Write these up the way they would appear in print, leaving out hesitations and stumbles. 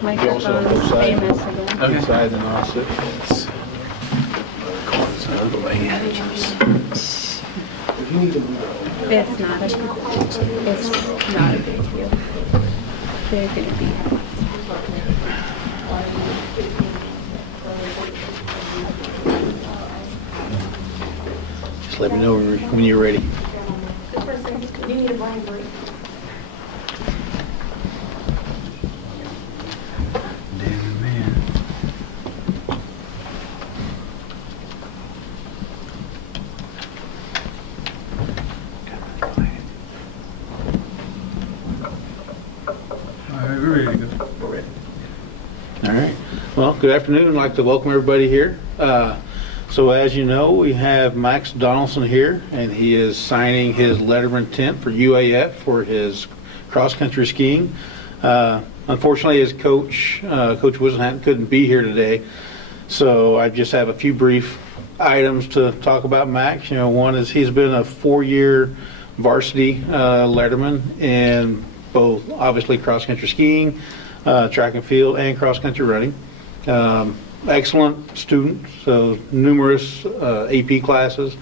Microphone is famous again. Okay. Inside and offset. It's not a big deal. They're going to be. Just let me know when you're ready. You need a blind break. Well, good afternoon. I'd like to welcome everybody here. So as you know, we have Max Donaldson here, and he is signing his letterman tent for UAF for his cross-country skiing. Unfortunately, his coach, Coach Wisenhat, couldn't be here today, so I just have a few brief items to talk about Max. You know, one is he's been a 4-year varsity letterman in both, obviously, cross-country skiing, track and field, and cross-country running. Excellent student, so numerous AP classes,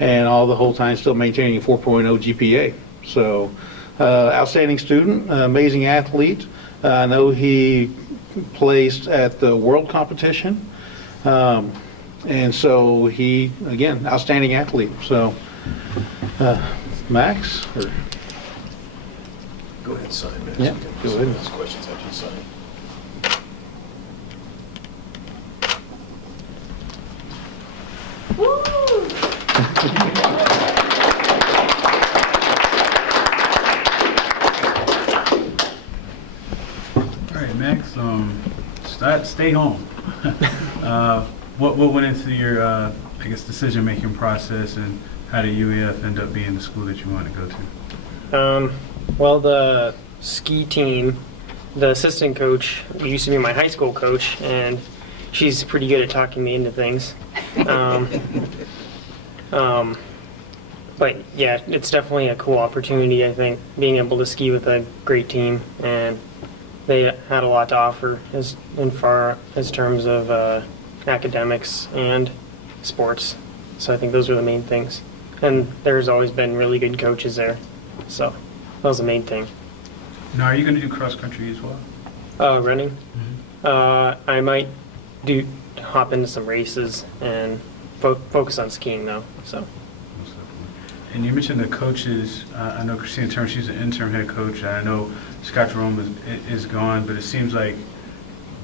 and all the whole time still maintaining a 4.0 GPA. So outstanding student, amazing athlete. I know he placed at the world competition, and so he, again, outstanding athlete. So Max? Or? Go ahead and sign, man. Yeah, go ahead. Ask questions after you sign. Woo! All right, Max. Stay home. What went into your, I guess, decision-making process, and how did UAF end up being the school that you wanted to go to? Well, the ski team, the assistant coach used to be my high school coach, and she's pretty good at talking me into things. But yeah, it's definitely a cool opportunity, I think, being able to ski with a great team, and they had a lot to offer as terms of academics and sports. So I think those are the main things. And there's always been really good coaches there, so that was the main thing. Now, are you going to do cross country as well? Running? Mm-hmm. I might hop into some races and focus on skiing though. So. And you mentioned the coaches. I know Christina Turner, she's an interim head coach. I know Scott Jerome is gone, but it seems like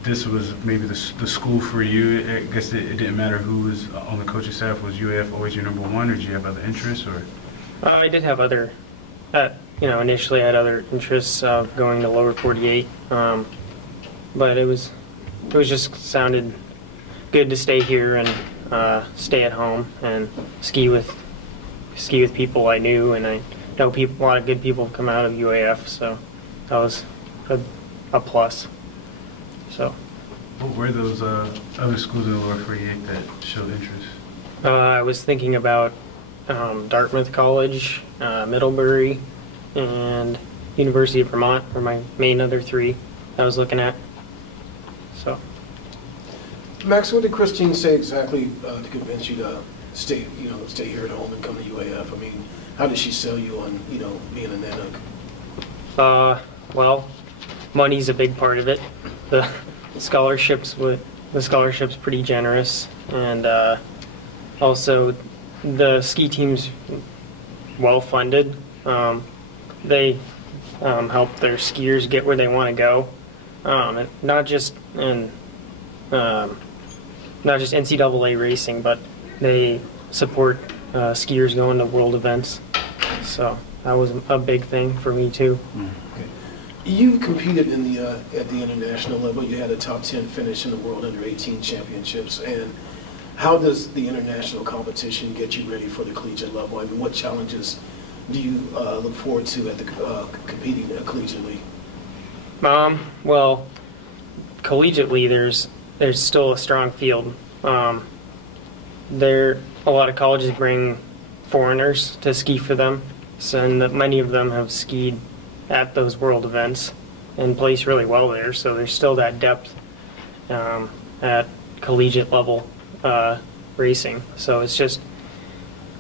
this was maybe the school for you. I guess it didn't matter who was on the coaching staff. Was UAF always your number one, or did you have other interests? Or I did have other. Initially I had other interests of going to lower 48, but it just sounded good to stay here and stay at home and ski with people I knew, and I know a lot of good people have come out of UAF, so that was a plus. So. What were those other schools in the lower 48 that showed interest? I was thinking about Dartmouth College, Middlebury, and University of Vermont were my main other three I was looking at. So. Max, what did Christine say exactly to convince you to stay here at home and come to UAF? I mean, how did she sell you on, being a Nanook? Well, money's a big part of it. The scholarship's pretty generous, and also the ski team's well funded. They help their skiers get where they want to go, and not just NCAA racing, but they support skiers going to world events. So that was a big thing for me too. Okay. You've competed in the at the international level. You had a top 10 finish in the World Under-18 Championships. And how does the international competition get you ready for the collegiate level? I mean, what challenges do you look forward to at the competing collegiately? Well, collegiately, there's still a strong field. A lot of colleges bring foreigners to ski for them, so, and many of them have skied at those world events. and place really well there. So there's still that depth at collegiate level racing. So it's just,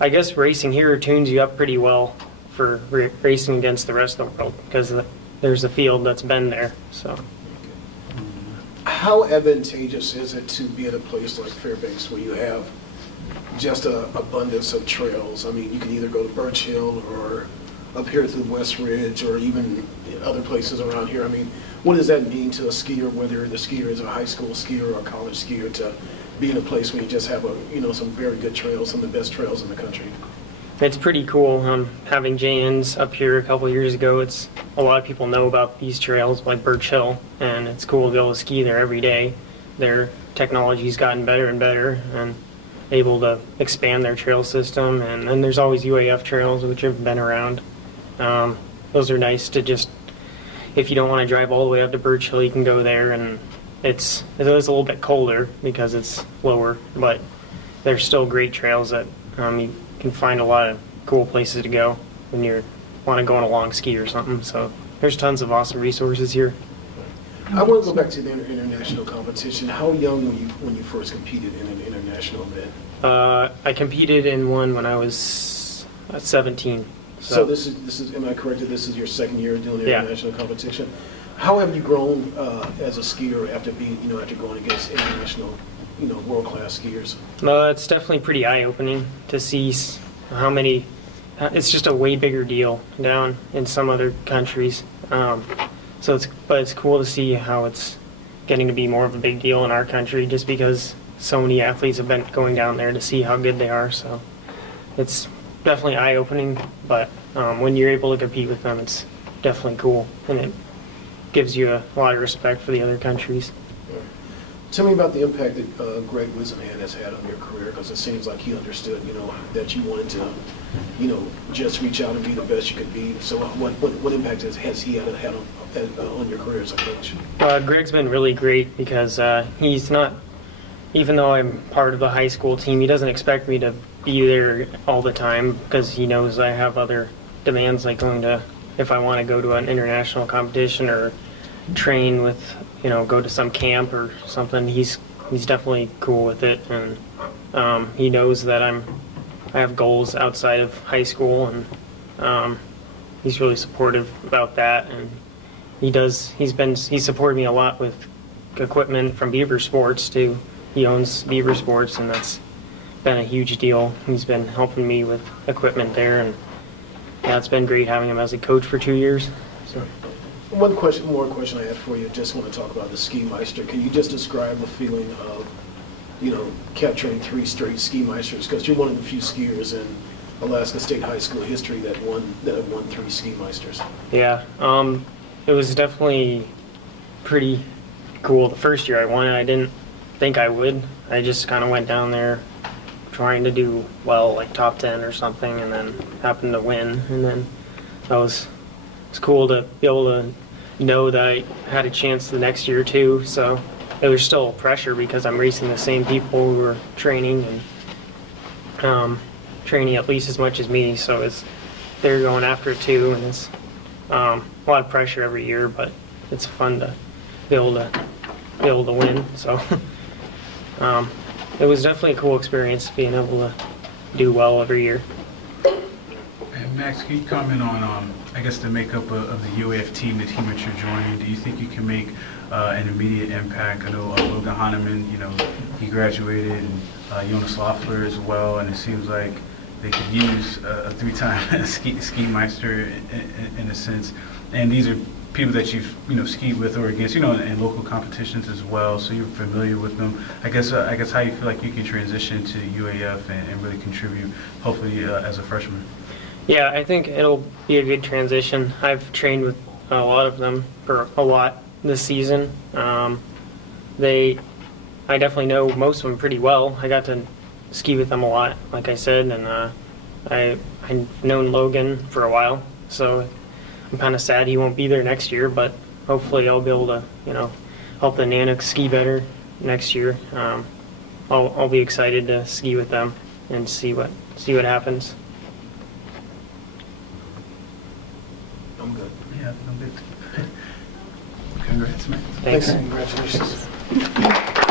I guess racing here tunes you up pretty well for racing against the rest of the world because there's a field that's been there. So. How advantageous is it to be at a place like Fairbanks where you have just an abundance of trails? I mean, you can either go to Birch Hill or up here through West Ridge or even other places around here. I mean, what does that mean to a skier, whether the skier is a high school skier or a college skier, to be in a place where you just have some very good trails, some of the best trails in the country? It's pretty cool. Having JNs up here a couple years ago, it's a lot of people know about these trails like Birch Hill, and it's cool to be able to ski there every day. Their technology's gotten better and better, and able to expand their trail system. And then there's always UAF trails, which have been around. Those are nice to just, if you don't want to drive all the way up to Birch Hill, you can go there, and it is a little bit colder because it's lower, but there's still great trails that you can find a lot of cool places to go when you want to go on a long ski or something. So there's tons of awesome resources here. I want to go back to the international competition. How young were you when you first competed in an international event? I competed in one when I was 17. So this is, am I correct that this is your second year doing Yeah. international competition? How have you grown as a skier after going against international, world-class skiers? It's definitely pretty eye-opening to see how many. It's just a way bigger deal down in some other countries. But it's cool to see how it's getting to be more of a big deal in our country, just because so many athletes have been going down there to see how good they are. So it's definitely eye-opening. But when you're able to compete with them, it's definitely cool, and it gives you a lot of respect for the other countries. Tell me about the impact that Greg Wisenhand has had on your career, because it seems like he understood, that you wanted to, just reach out and be the best you could be. So what impact has he had on your career as a coach? Greg's been really great because he's not, even though I'm part of the high school team, he doesn't expect me to be there all the time because he knows I have other demands, like if I want to go to an international competition or train with, go to some camp or something. He's definitely cool with it, and he knows that I have goals outside of high school, and he's really supportive about that. And he's supported me a lot with equipment from Beaver Sports too. He owns Beaver Sports, and that's been a huge deal. He's been helping me with equipment there, and yeah, it's been great having him as a coach for 2 years. So. One more question I have for you. Just want to talk about the Ski Meister. Can you just describe the feeling of, capturing 3 straight Ski Meisters? Because you're one of the few skiers in Alaska State High School history that have won 3 Ski Meisters. Yeah, it was definitely pretty cool. The first year I won it, I didn't think I would. I just kind of went down there trying to do well, like top 10 or something, and then happened to win. And then it's cool to be able to know that I had a chance the next year too. So there was still pressure because I'm racing the same people who are training and training at least as much as me. So they're going after it too, and it's a lot of pressure every year, but it's fun to be able to win. So it was definitely a cool experience being able to do well every year. And Max, can you comment on, I guess, the makeup of the UAF team, the team that you're joining? Do you think you can make an immediate impact? I know Logan Hahnemann, he graduated, and Jonas Loeffler as well, and it seems like they could use a 3-time ski meister in a sense. And these are people that you've skied with or against, in local competitions as well, so you're familiar with them. I guess how you feel like you can transition to UAF and really contribute, hopefully as a freshman. Yeah, I think it'll be a good transition. I've trained with a lot of them for a lot this season. I definitely know most of them pretty well. I got to ski with them a lot, like I said, and I've known Logan for a while, so I'm kind of sad he won't be there next year, but hopefully I'll be able to, help the Nanuks ski better next year. I'll be excited to ski with them and see what happens. I'm good. Yeah, I'm good. Congrats, man. Thanks. Congratulations.